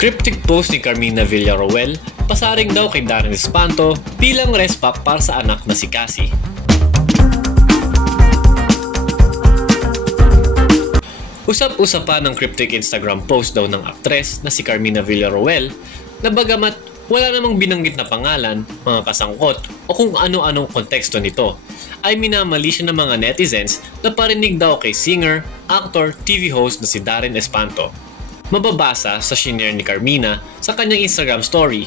Cryptic post ni Carmina Villarroel, pasaring daw kay Darren Espanto bilang respack para sa anak na si Cassie. Usap-usapan ng cryptic Instagram post daw ng aktres na si Carmina Villarroel na bagamat wala namang binanggit na pangalan, mga kasangkot o kung ano-anong konteksto nito, ay minamali siya ng mga netizens na parinig daw kay singer, actor, TV host na si Darren Espanto. Mababasa sa shinare ni Carmina sa kanyang Instagram story,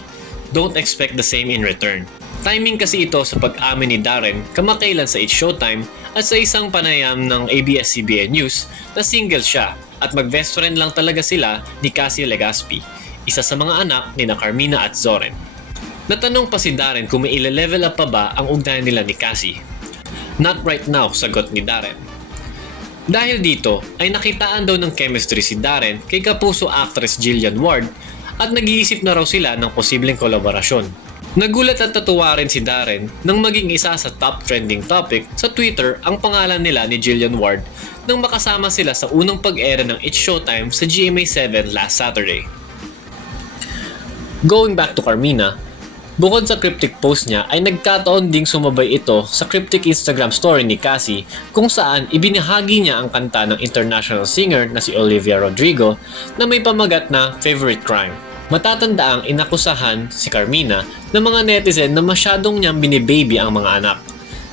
"Don't expect the same in return." Timing kasi ito sa pag-amin ni Darren kamakailan sa It's Showtime at sa isang panayam ng ABS-CBN News na single siya at mag-best friend lang talaga sila ni Cassie Legaspi, isa sa mga anak ni na Carmina at Zoren. Natanong pa si Darren kung may ile-level up pa ba ang ugnayan nila ni Cassie. "Not right now," sagot ni Darren. Dahil dito ay nakitaan daw ng chemistry si Darren kay kapuso actress Jillian Ward at nag-iisip na raw sila ng posibleng kolaborasyon. Nagulat at natuwa rin si Darren nang maging isa sa top trending topic sa Twitter ang pangalan nila ni Jillian Ward nang makasama sila sa unang pag-era ng It's Showtime sa GMA7 last Saturday. Going back to Carmina, bukod sa cryptic post niya ay nagkataon ding sumabay ito sa cryptic Instagram story ni Cassie kung saan ibinahagi niya ang kanta ng international singer na si Olivia Rodrigo na may pamagat na Favorite Crime. Matatandaang inakusahan si Carmina ng mga netizen na masyadong niyang binibaby ang mga anak,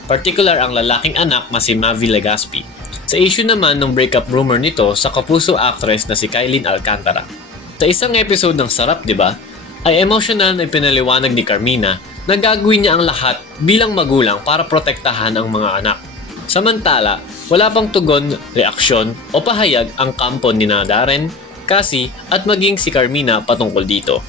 particular ang lalaking anak na si Mavi Legaspi. Sa issue naman ng breakup rumor nito sa kapuso actress na si Kylene Alcantara. Sa isang episode ng Sarap Diba, ay emotional na ipinaliwanag ni Carmina na gagawin niya ang lahat bilang magulang para protektahan ang mga anak. Samantala, wala pang tugon, reaksyon o pahayag ang kampo ni Darren, Cassie at maging si Carmina patungkol dito.